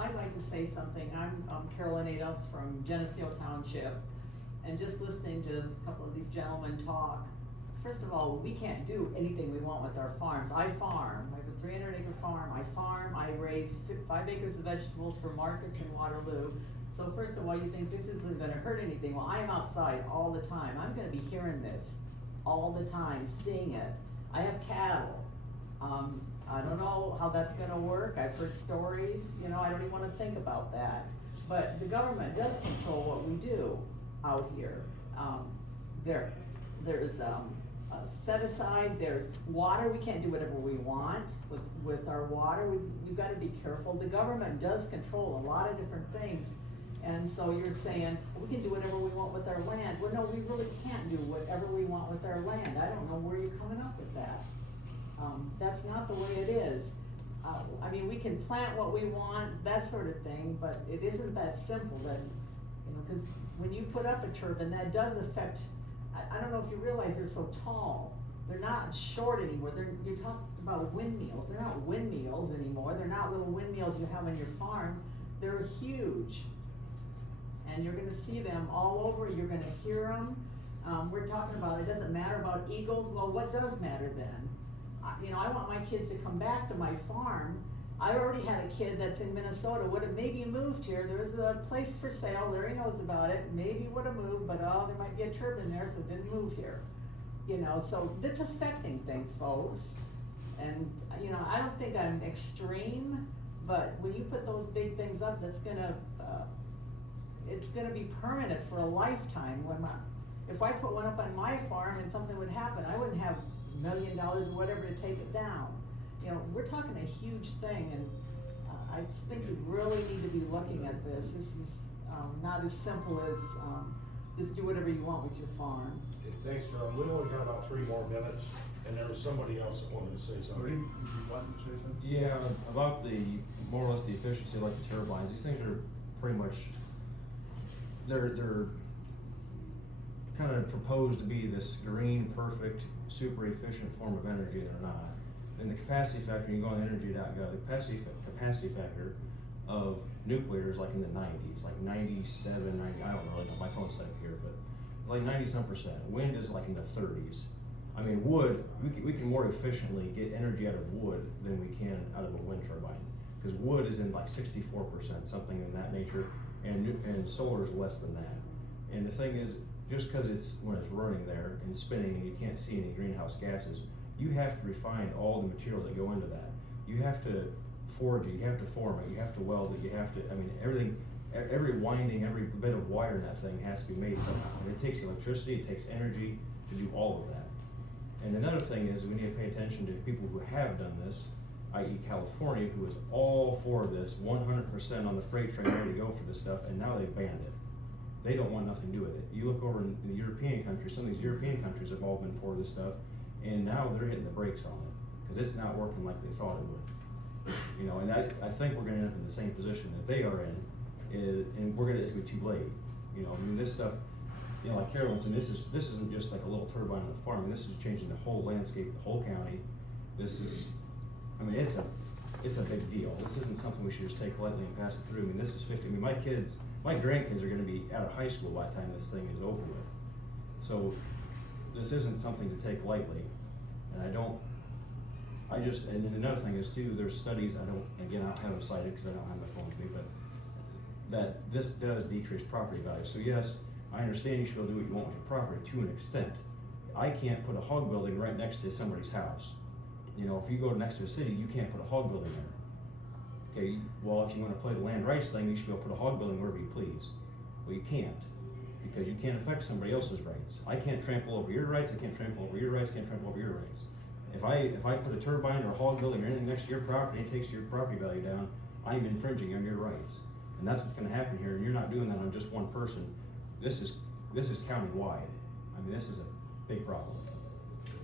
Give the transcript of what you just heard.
I'd like to say something. I'm Carolyn Ados from Geneseo Township, and just listening to a couple of these gentlemen talk, first of all, we can't do anything we want with our farms. I farm, I have a 300-acre farm, I raise 5 acres of vegetables for markets in Waterloo. So first of all, you think this isn't gonna hurt anything. Well, I am outside all the time. I'm gonna be hearing this all the time, seeing it. I have cattle. I don't know how that's gonna work. I've heard stories, you know, I don't even wanna think about that. But the government does control what we do out here. There's set aside, there's water, we can't do whatever we want with our water. We've gotta be careful. The government does control a lot of different things. And so you're saying, we can do whatever we want with our land. Well, no, we really can't do whatever we want with our land. I don't know where you're coming up with that. That's not the way it is. I mean, we can plant what we want, that sort of thing, but it isn't that simple that, you know, cause when you put up a turbine, that does affect, I don't know if you realize they're so tall. They're not short anymore. You're talking about windmills. They're not windmills anymore. They're not little windmills you have on your farm. They're huge. And you're gonna see them all over, you're gonna hear them. We're talking about, it doesn't matter about eagles. Well, what does matter then? You know, I want my kids to come back to my farm. I already had a kid that's in Minnesota, would have maybe moved here. There was a place for sale, Larry knows about it, maybe would have moved, but oh, there might be a turbine there, so didn't move here. You know, so that's affecting things, folks. And, you know, I don't think I'm extreme, but when you put those big things up, that's gonna, it's gonna be permanent for a lifetime. If I put one up on my farm and something would happen, I wouldn't have $1 million or whatever to take it down. You know, we're talking a huge thing, and I just think you really need to be looking at this. This is not as simple as just do whatever you want with your farm. Thanks, Carol. We only got about 3 more minutes, and there was somebody else that wanted to say something. Yeah, about more or less the efficiency, like the turbines. These things are pretty much, they're kind of proposed to be this green, perfect, super efficient form of energy. They're not. And the capacity factor, you go on energy.gov, the capacity factor of nuclear is like in the 90s, like 97, 90, I don't really know, my phone's set up here, but like 90-some%. Wind is like in the 30s. I mean, wood, we can more efficiently get energy out of wood than we can out of a wind turbine. Because wood is in like 64%, something in that nature, and solar is less than that. And the thing is, just because when it's running there and spinning and you can't see any greenhouse gases, you have to refine all the materials that go into that. You have to forge it, you have to form it, you have to weld it, you have to, I mean, everything, every winding, every bit of wire in that thing has to be made somehow. And it takes electricity, it takes energy to do all of that. And another thing is we need to pay attention to people who have done this, i.e. California, who is all for this, 100% on the freight train ready to go for this stuff, and now they've banned it. They don't want nothing to do with it. You look over in the European countries, some of these European countries have all been for this stuff, and now they're hitting the brakes on it, because it's not working like they thought it would. You know, and I think we're gonna end up in the same position that they are in, and it's gonna be too late. You know, I mean, this stuff, you know, like Carolyn said, this isn't just like a little turbine on the farm. I mean, this is changing the whole landscape, the whole county. This is, I mean, it's a big deal. This isn't something we should just take lightly and pass it through. I mean, this is 50, I mean, my grandkids are gonna be out of high school by the time this thing is over with. So this isn't something to take lightly. And and then another thing is too, there's studies, I don't have them cited because I don't have my phone with me, but that this does decrease property value. So yes, I understand you should be able to do what you want with your property to an extent. I can't put a hog building right next to somebody's house. You know, if you go next to a city, you can't put a hog building there. Okay, well, if you want to play the land rights thing, you should be able to put a hog building wherever you please. Well, you can't, because you can't affect somebody else's rights. I can't trample over your rights, I can't trample over your rights, I can't trample over your rights. If I put a turbine or a hog building or anything next to your property, it takes your property value down, I'm infringing on your rights. And that's what's gonna happen here, and you're not doing that on just one person. This is county-wide. I mean, this is a big problem.